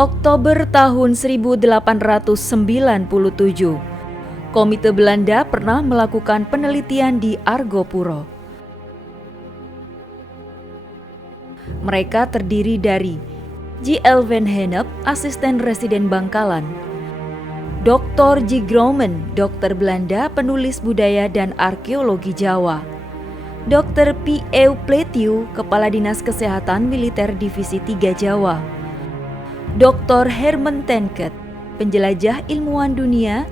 Oktober tahun 1897, Komite Belanda pernah melakukan penelitian di Argopuro. Mereka terdiri dari J.L. Van Hennep, asisten residen Bangkalan, Dr. J. Gromen, dokter Belanda, penulis budaya dan arkeologi Jawa, Dr. P. Ew Pletiu, Kepala Dinas Kesehatan Militer Divisi 3 Jawa, Dr. Herman Tenket, penjelajah ilmuwan dunia,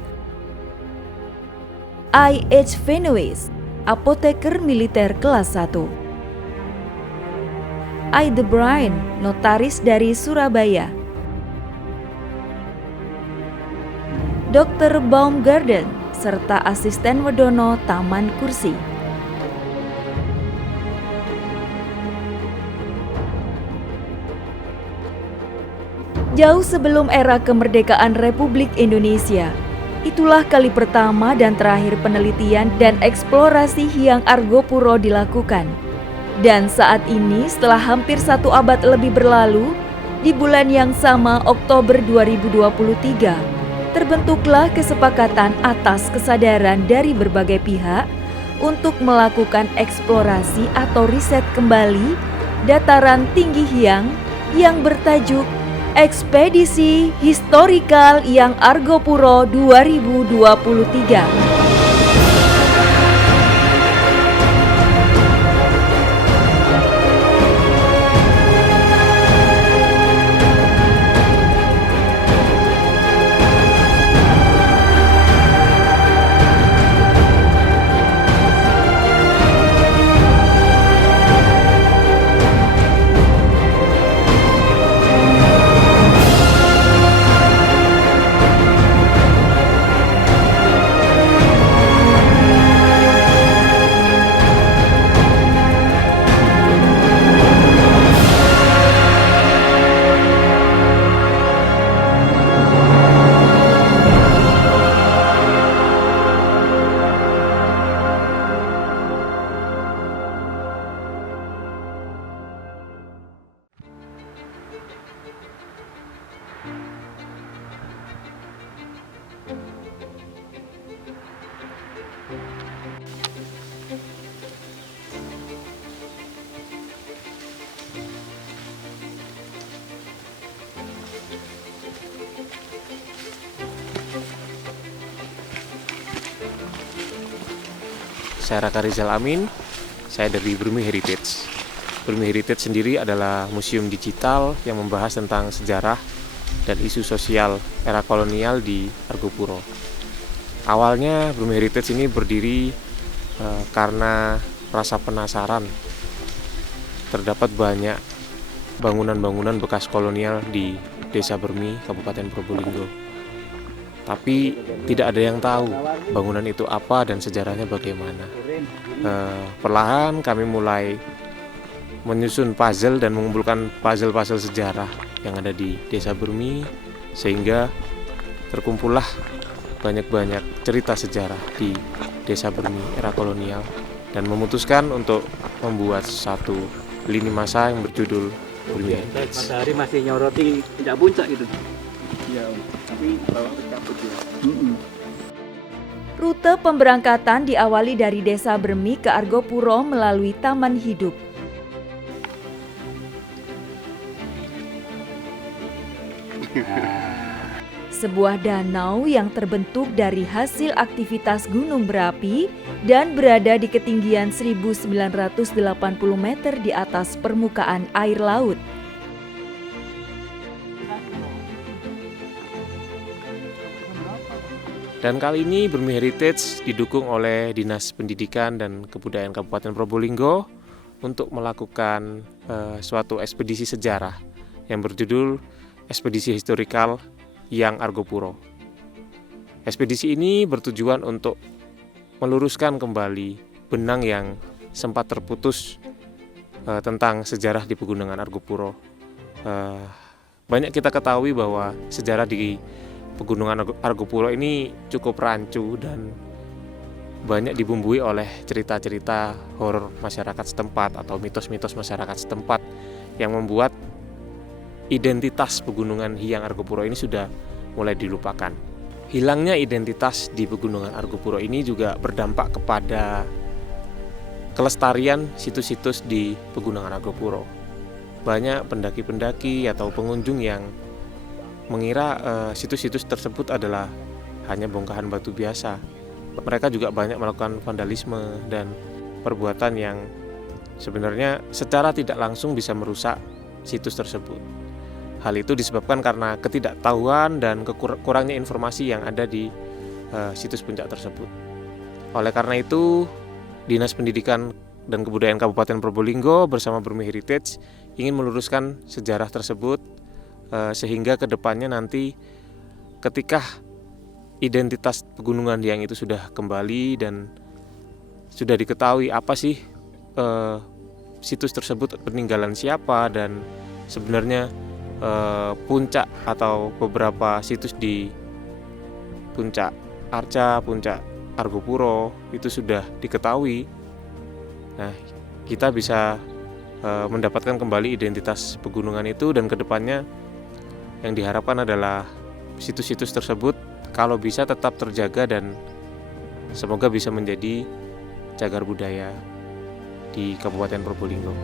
I.H. Venues, apoteker militer kelas 1, I. De Bruyn, notaris dari Surabaya, Dr. Baumgarten, serta asisten Wedono Taman Kursi. Jauh sebelum era kemerdekaan Republik Indonesia, itulah kali pertama dan terakhir penelitian dan eksplorasi Hyang Argopuro dilakukan. Dan saat ini, setelah hampir 1 abad lebih berlalu, di bulan yang sama Oktober 2023, terbentuklah kesepakatan atas kesadaran dari berbagai pihak untuk melakukan eksplorasi atau riset kembali dataran tinggi Hyang yang bertajuk Ekspedisi Historikal Hyang Argopuro 2023. Saya Raka Rizal Amin, saya dari Bumi Heritage. Bumi Heritage sendiri adalah museum digital yang membahas tentang sejarah dan isu sosial era kolonial di Argopuro. Awalnya Bumi Heritage ini berdiri karena rasa penasaran. Terdapat banyak bangunan-bangunan bekas kolonial di Desa Bermi, Kabupaten Probolinggo. Tapi tidak ada yang tahu bangunan itu apa dan sejarahnya bagaimana. Perlahan kami mulai menyusun puzzle dan mengumpulkan puzzle-puzzle sejarah yang ada di Desa Bermi, sehingga terkumpullah banyak-banyak cerita sejarah di Desa Bermi era kolonial, dan memutuskan untuk membuat satu lini masa yang berjudul Bermi Heritage. Matahari masih nyoroti puncak-puncak gitu. Ya, tapi bawa cabut ya. Rute pemberangkatan diawali dari Desa Bermi ke Argopuro melalui Taman Hidup. Sebuah danau yang terbentuk dari hasil aktivitas gunung berapi dan berada di ketinggian 1980 meter di atas permukaan air laut. Dan kali ini Bermi Heritage didukung oleh Dinas Pendidikan dan Kebudayaan Kabupaten Probolinggo untuk melakukan suatu ekspedisi sejarah yang berjudul Ekspedisi Historikal Hyang Argopuro. Ekspedisi ini bertujuan untuk meluruskan kembali benang yang sempat terputus tentang sejarah di Pegunungan Argopuro. Banyak kita ketahui bahwa sejarah di Pegunungan Argopuro ini cukup rancu dan banyak dibumbui oleh cerita-cerita horor masyarakat setempat atau mitos-mitos masyarakat setempat yang membuat identitas pegunungan Hyang Argopuro ini sudah mulai dilupakan. Hilangnya identitas di pegunungan Argopuro ini juga berdampak kepada kelestarian situs-situs di pegunungan Argopuro. Banyak pendaki-pendaki atau pengunjung yang mengira situs-situs tersebut adalah hanya bongkahan batu biasa. Mereka juga banyak melakukan vandalisme dan perbuatan yang sebenarnya secara tidak langsung bisa merusak situs tersebut. Hal itu disebabkan karena ketidaktahuan dan kurangnya informasi yang ada di situs puncak tersebut. Oleh karena itu, Dinas Pendidikan dan Kebudayaan Kabupaten Probolinggo bersama Brumi Heritage ingin meluruskan sejarah tersebut sehingga kedepannya nanti ketika identitas pegunungan Hyang itu sudah kembali dan sudah diketahui apa sih situs tersebut peninggalan siapa dan sebenarnya puncak atau beberapa situs di puncak Arca, puncak Argopuro itu sudah diketahui. Nah, kita bisa mendapatkan kembali identitas pegunungan itu dan kedepannya yang diharapkan adalah situs-situs tersebut kalau bisa tetap terjaga dan semoga bisa menjadi cagar budaya di Kabupaten Probolinggo.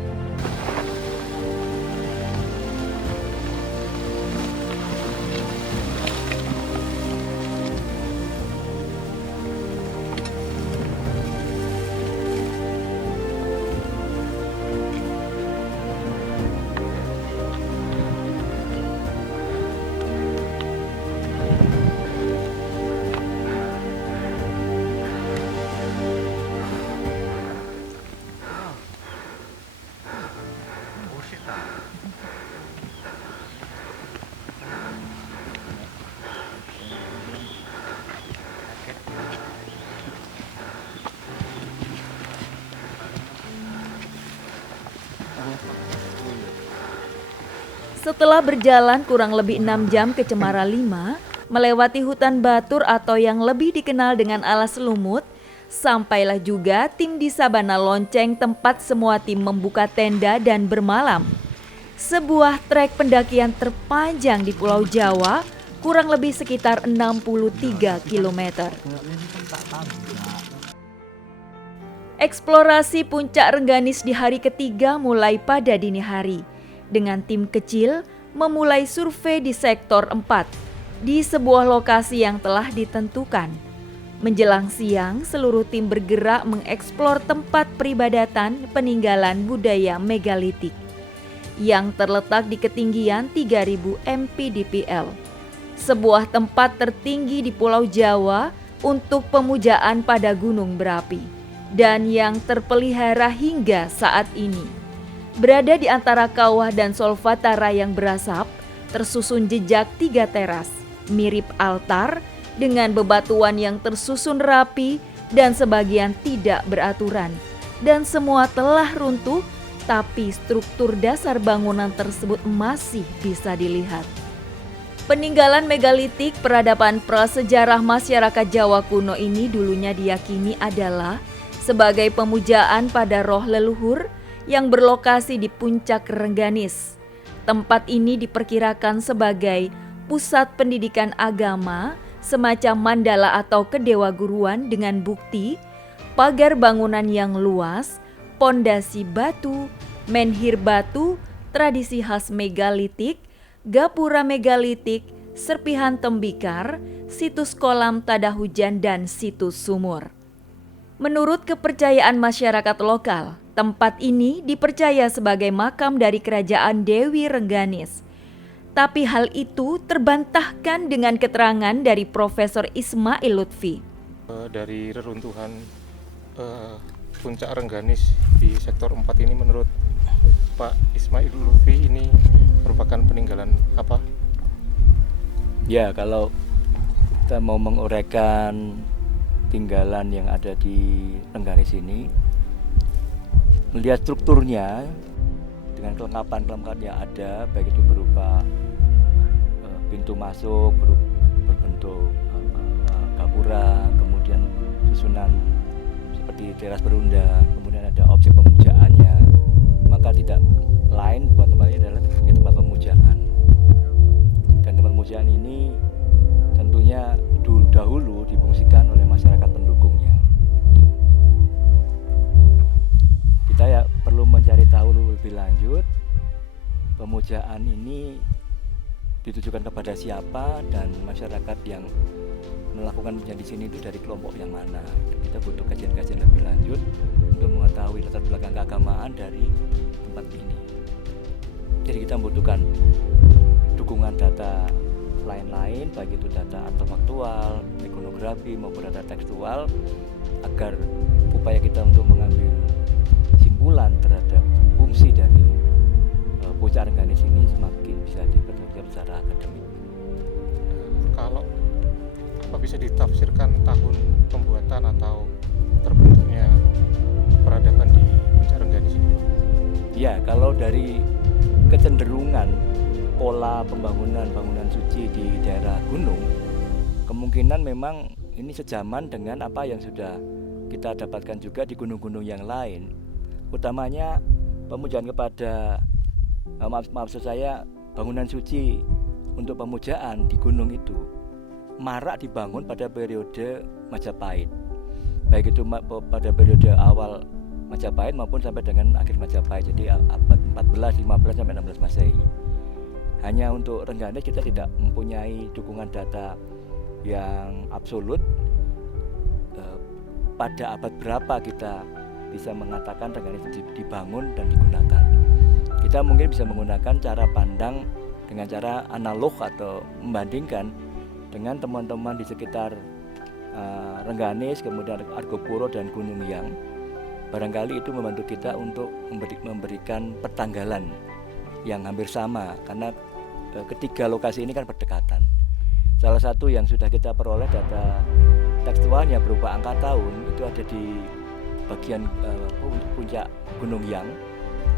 Setelah berjalan kurang lebih 6 jam ke Cemara 5, melewati hutan batur atau yang lebih dikenal dengan alas lumut, sampailah juga tim di Sabana Lonceng tempat semua tim membuka tenda dan bermalam. Sebuah trek pendakian terpanjang di Pulau Jawa, kurang lebih sekitar 63 km. Eksplorasi puncak Rengganis di hari ketiga mulai pada dini hari. Dengan tim kecil memulai survei di sektor 4 di sebuah lokasi yang telah ditentukan. Menjelang siang, seluruh tim bergerak mengeksplor tempat peribadatan peninggalan budaya megalitik yang terletak di ketinggian 3000 mPDPL. Sebuah tempat tertinggi di Pulau Jawa untuk pemujaan pada gunung berapi dan yang terpelihara hingga saat ini. Berada di antara kawah dan solvatara yang berasap, tersusun jejak 3 teras, mirip altar dengan bebatuan yang tersusun rapi dan sebagian tidak beraturan. Dan semua telah runtuh, tapi struktur dasar bangunan tersebut masih bisa dilihat. Peninggalan megalitik peradaban prasejarah masyarakat Jawa kuno ini dulunya diyakini adalah sebagai pemujaan pada roh leluhur yang berlokasi di puncak Rengganis. Tempat ini diperkirakan sebagai pusat pendidikan agama, semacam mandala atau kedewaguruan dengan bukti, pagar bangunan yang luas, pondasi batu, menhir batu, tradisi khas megalitik, gapura megalitik, serpihan tembikar, situs kolam tada hujan dan situs sumur. Menurut kepercayaan masyarakat lokal, tempat ini dipercaya sebagai makam dari kerajaan Dewi Rengganis. Tapi hal itu terbantahkan dengan keterangan dari Profesor Ismail Lutfi. Dari reruntuhan puncak Rengganis di sektor 4 ini menurut Pak Ismail Lutfi ini merupakan peninggalan apa? Ya, kalau kita mau menguraikan tinggalan yang ada di Rengganis ini, melihat strukturnya dengan kelengkapan yang ada, baik itu berupa pintu masuk berbentuk gapura, kemudian susunan seperti teras berunda, kemudian ada objek pemujaannya, maka tidak lain buat tempat ini adalah sebagai tempat pemujaan. pemujaan ini tentunya dahulu difungsikan oleh masyarakat pendukungnya. Kita ya perlu mencari tahu lebih lanjut pemujaan ini ditujukan kepada siapa dan masyarakat yang melakukan pemujaan di sini itu dari kelompok yang mana. Kita butuh kajian-kajian lebih lanjut untuk mengetahui latar belakang keagamaan dari tempat ini. Jadi kita membutuhkan dukungan data lain-lain, baik itu data artefaktual, ikonografi maupun data tekstual, agar upaya kita untuk mengambil simpulan terhadap fungsi dari Puncak Rengganis ini semakin bisa dipertanggungjawabkan secara akademik. Kalau apa bisa ditafsirkan tahun pembuatan atau terbentuknya peradaban di Puncak Rengganis ini? Ya, kalau dari kecenderungan pola pembangunan bangunan suci di daerah gunung, kemungkinan memang ini sejaman dengan apa yang sudah kita dapatkan juga di gunung-gunung yang lain. Utamanya pemujaan kepada maksud saya bangunan suci untuk pemujaan di gunung itu marak dibangun pada periode Majapahit, baik itu pada periode awal Majapahit maupun sampai dengan akhir Majapahit, jadi abad 14, 15 sampai 16 Masehi. Hanya untuk Rengganis kita tidak mempunyai dukungan data yang absolut pada abad berapa kita bisa mengatakan Rengganis dibangun dan digunakan. Kita mungkin bisa menggunakan cara pandang dengan cara analog atau membandingkan dengan teman-teman di sekitar Rengganis, kemudian Argopuro dan Gunung Hyang. Barangkali itu membantu kita untuk memberikan pertanggalan yang hampir sama, karena ketiga lokasi ini kan berdekatan. Salah satu yang sudah kita peroleh data tekstualnya berupa angka tahun itu ada di bagian puncak Gunung Hyang,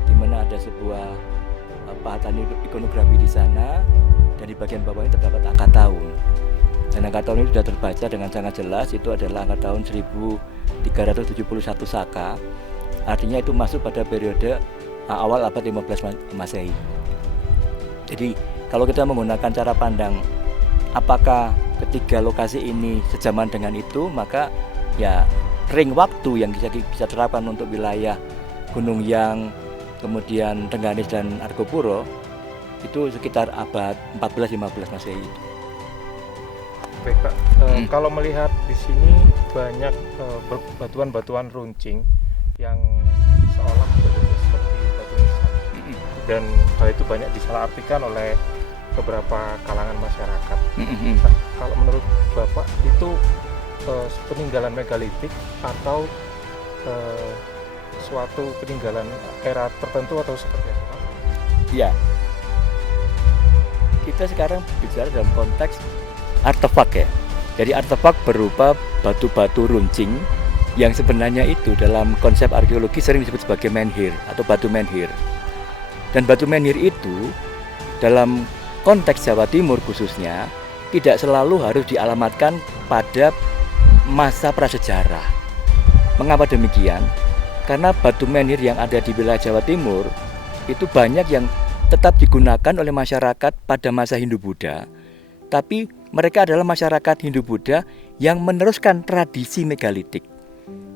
di mana ada sebuah pahatan ikonografi di sana, dan di bagian bawahnya terdapat angka tahun. Dan angka tahun ini sudah terbaca dengan sangat jelas, itu adalah angka tahun 1371 Saka. Artinya itu masuk pada periode awal abad 15 Masehi. Jadi kalau kita menggunakan cara pandang apakah ketiga lokasi ini sejaman dengan itu, maka ya ring waktu yang bisa terapkan untuk wilayah Gunung Hyang, kemudian Rengganis dan Argopuro itu sekitar abad 14-15 Masehi. Baik Pak, kalau melihat di sini banyak batuan-batuan runcing yang seolah berbentuk seperti batu nisan, dan hal itu banyak disalahartikan oleh beberapa kalangan masyarakat. Nah, kalau menurut Bapak itu peninggalan megalitik atau suatu peninggalan era tertentu atau seperti apa? Ya, kita sekarang bicara dalam konteks artefak ya. Jadi artefak berupa batu-batu runcing yang sebenarnya itu dalam konsep arkeologi sering disebut sebagai menhir atau batu menhir. Dan batu menhir itu dalam konteks Jawa Timur khususnya tidak selalu harus dialamatkan pada masa prasejarah. Mengapa demikian? Karena batu menhir yang ada di wilayah Jawa Timur itu banyak yang tetap digunakan oleh masyarakat pada masa Hindu-Buddha, tapi mereka adalah masyarakat Hindu-Buddha yang meneruskan tradisi megalitik.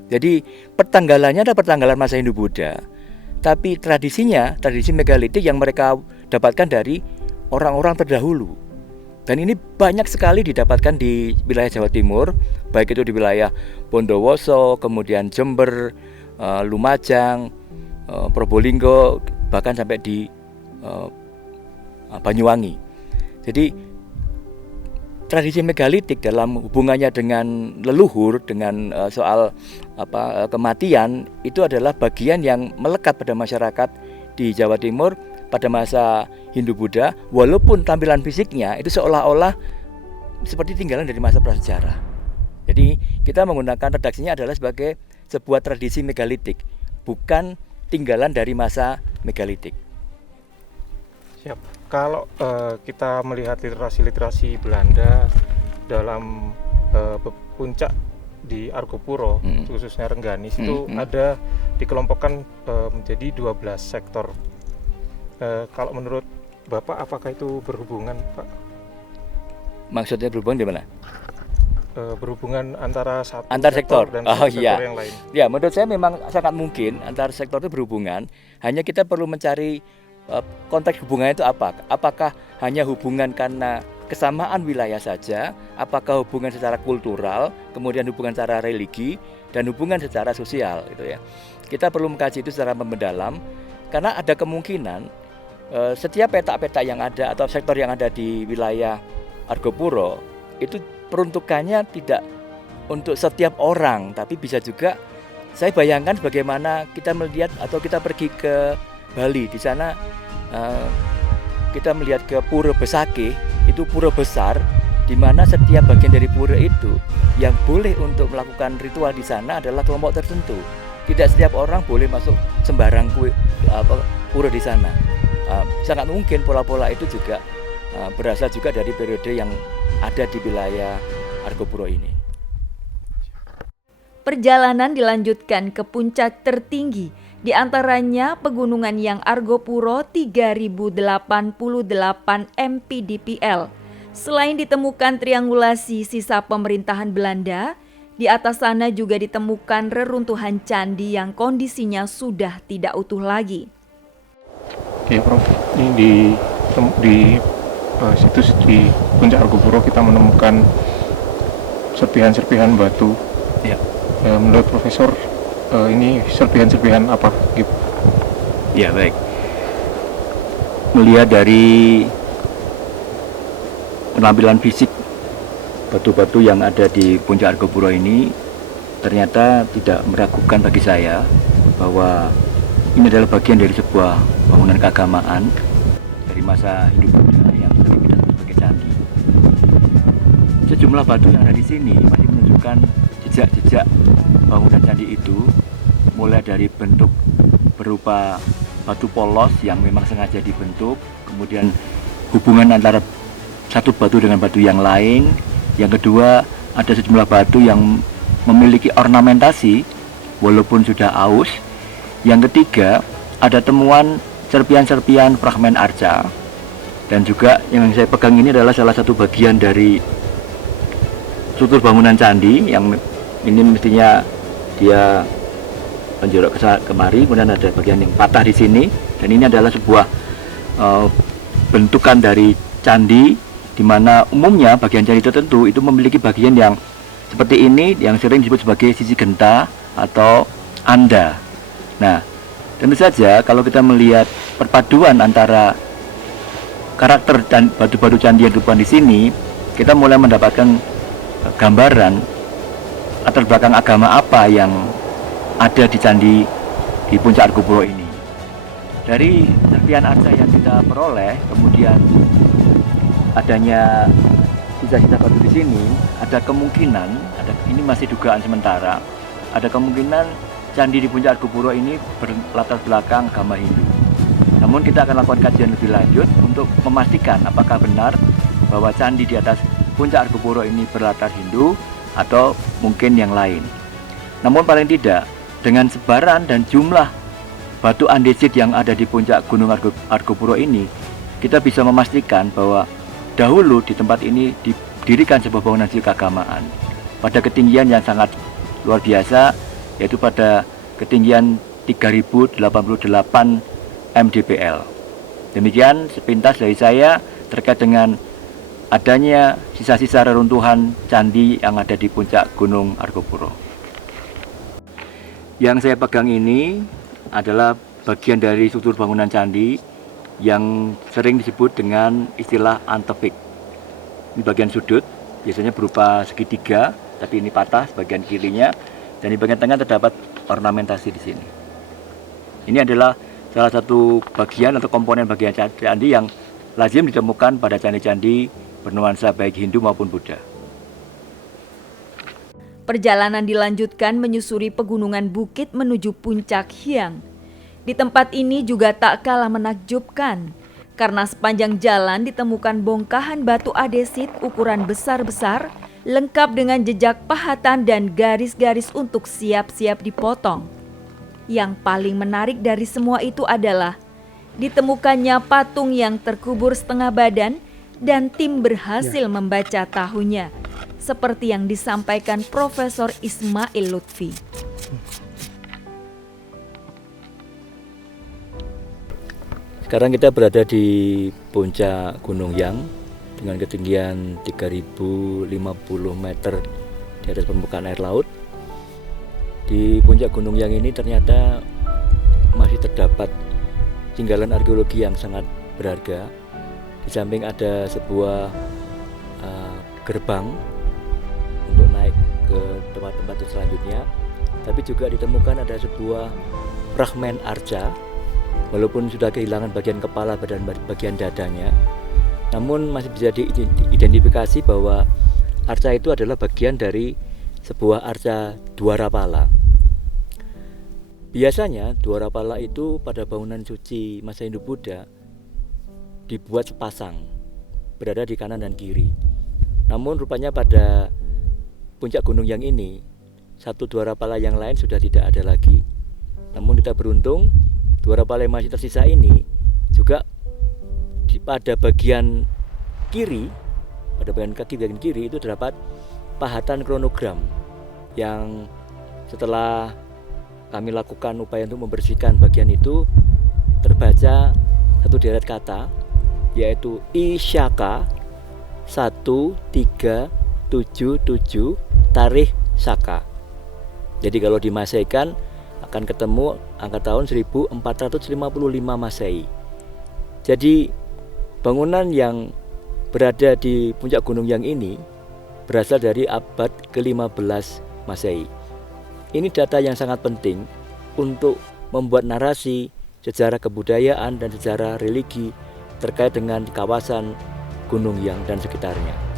Jadi pertanggalannya adalah pertanggalan masa Hindu-Buddha, tapi tradisinya tradisi megalitik yang mereka dapatkan dari orang-orang terdahulu. Dan ini banyak sekali didapatkan di wilayah Jawa Timur, baik itu di wilayah Bondowoso, kemudian Jember, Lumajang, Probolinggo, bahkan sampai di Banyuwangi. Jadi tradisi megalitik dalam hubungannya dengan leluhur, dengan soal kematian, itu adalah bagian yang melekat pada masyarakat di Jawa Timur pada masa Hindu-Buddha, walaupun tampilan fisiknya itu seolah-olah seperti tinggalan dari masa prasejarah. Jadi kita menggunakan redaksinya adalah sebagai sebuah tradisi megalitik, bukan tinggalan dari masa megalitik. Siap. Kalau kita melihat literasi Belanda dalam puncak di Argopuro, khususnya Rengganis, itu ada dikelompokkan menjadi 12 sektor. Kalau menurut Bapak, apakah itu berhubungan, Pak? Maksudnya berhubungan di mana? Berhubungan antara satu Antar sektor dan oh sektor iya yang lain. ya, menurut saya memang sangat mungkin antar sektor itu berhubungan, hanya kita perlu mencari konteks hubungannya itu apa. Apakah hanya hubungan karena kesamaan wilayah saja, apakah hubungan secara kultural, kemudian hubungan secara religi, dan hubungan secara sosial gitu ya. Kita perlu mengkaji itu secara mendalam, karena ada kemungkinan setiap petak-petak yang ada atau sektor yang ada di wilayah Argopuro itu peruntukannya tidak untuk setiap orang, tapi bisa juga saya bayangkan bagaimana kita melihat atau kita pergi ke Bali. Di sana kita melihat ke Pura Besakih, itu pura besar di mana setiap bagian dari pura itu yang boleh untuk melakukan ritual di sana adalah kelompok tertentu. Tidak setiap orang boleh masuk sembarang pura di sana. Sangat mungkin pola-pola itu juga berasal juga dari periode yang ada di wilayah Argopuro ini. Perjalanan dilanjutkan ke puncak tertinggi, di antaranya pegunungan yang Argopuro 3088 mPDPL. Selain ditemukan triangulasi sisa pemerintahan Belanda, di atas sana juga ditemukan reruntuhan candi yang kondisinya sudah tidak utuh lagi. Oke Prof, ini di situs di puncak Argopuro kita menemukan serpihan-serpihan batu. Ya. Menurut Profesor, ini serpihan-serpihan apa gitu? Ya baik. Melihat dari penampilan fisik batu-batu yang ada di puncak Argopuro ini, ternyata tidak meragukan bagi saya bahwa ini adalah bagian dari sebuah bangunan keagamaan dari masa hidup Buddha yang sering kita sebut sebagai candi. Sejumlah batu yang ada di sini masih menunjukkan jejak-jejak bangunan candi itu, mulai dari bentuk berupa batu polos yang memang sengaja dibentuk, kemudian hubungan antara satu batu dengan batu yang lain. Yang kedua, ada sejumlah batu yang memiliki ornamentasi walaupun sudah aus. Yang ketiga, ada temuan serpian-serpian fragmen arca. Dan juga yang saya pegang ini adalah salah satu bagian dari struktur bangunan candi yang ini mestinya dia menjorok kemari, kemudian ada bagian yang patah di sini, dan ini adalah sebuah bentukan dari candi, di mana umumnya bagian candi tertentu itu memiliki bagian yang seperti ini yang sering disebut sebagai sisi genta atau anda. Nah, tentu saja kalau kita melihat perpaduan antara karakter dan batu-batu candi yang ditemukan di sini, kita mulai mendapatkan gambaran latar belakang agama apa yang ada di candi di puncak Argopuro ini. Dari serpian arca yang kita peroleh, kemudian adanya sisa-sisa batu di sini, ada kemungkinan, ini masih dugaan sementara, ada kemungkinan candi di puncak Argopuro ini berlatar belakang agama Hindu. Namun kita akan lakukan kajian lebih lanjut untuk memastikan apakah benar bahwa candi di atas puncak Argopuro ini berlatar Hindu atau mungkin yang lain. Namun paling tidak, dengan sebaran dan jumlah batu andesit yang ada di puncak Gunung Argopuro ini, kita bisa memastikan bahwa dahulu di tempat ini didirikan sebuah bangunan keagamaan pada ketinggian yang sangat luar biasa, yaitu pada ketinggian 3088 mdpl. Demikian sepintas dari saya terkait dengan adanya sisa-sisa reruntuhan candi yang ada di puncak Gunung Argopuro. Yang saya pegang ini adalah bagian dari struktur bangunan candi yang sering disebut dengan istilah antepik. Di bagian sudut biasanya berupa segitiga, tapi ini patah sebagian kirinya, dan di bagian tengah terdapat ornamentasi di sini. Ini adalah salah satu bagian atau komponen bagian candi yang lazim ditemukan pada candi-candi bernuansa baik Hindu maupun Buddha. Perjalanan dilanjutkan menyusuri pegunungan bukit menuju puncak Hyang. Di tempat ini juga tak kalah menakjubkan, karena sepanjang jalan ditemukan bongkahan batu andesit ukuran besar-besar, lengkap dengan jejak pahatan dan garis-garis untuk siap-siap dipotong. Yang paling menarik dari semua itu adalah ditemukannya patung yang terkubur setengah badan dan tim berhasil membaca tahunya, seperti yang disampaikan Profesor Ismail Lutfi. Sekarang kita berada di puncak Gunung Yang dengan ketinggian 3050 meter di atas permukaan air laut. Di puncak Gunung Yang ini ternyata masih terdapat tinggalan arkeologi yang sangat berharga. Di samping ada sebuah gerbang untuk naik ke tempat-tempat selanjutnya, tapi juga ditemukan ada sebuah fragmen arca, walaupun sudah kehilangan bagian kepala dan bagian dadanya, namun masih bisa diidentifikasi bahwa arca itu adalah bagian dari sebuah arca Dwarapala. Biasanya Dwarapala itu pada bangunan suci masa Hindu-Buddha dibuat sepasang, berada di kanan dan kiri. Namun rupanya pada puncak Gunung Yang ini, satu Dwarapala yang lain sudah tidak ada lagi. Namun kita beruntung, Dwarapala yang masih tersisa ini juga pada bagian kiri, pada bagian kiri itu terdapat pahatan kronogram yang setelah kami lakukan upaya untuk membersihkan bagian itu, terbaca satu deret kata, yaitu Isyaka 1377 Tarikh Saka. Jadi kalau dimasaikan akan ketemu angka tahun 1455 Masehi. Jadi bangunan yang berada di puncak Gunung Yang ini berasal dari abad ke-15 Masehi. Ini data yang sangat penting untuk membuat narasi sejarah kebudayaan dan sejarah religi terkait dengan kawasan Gunung Yang dan sekitarnya.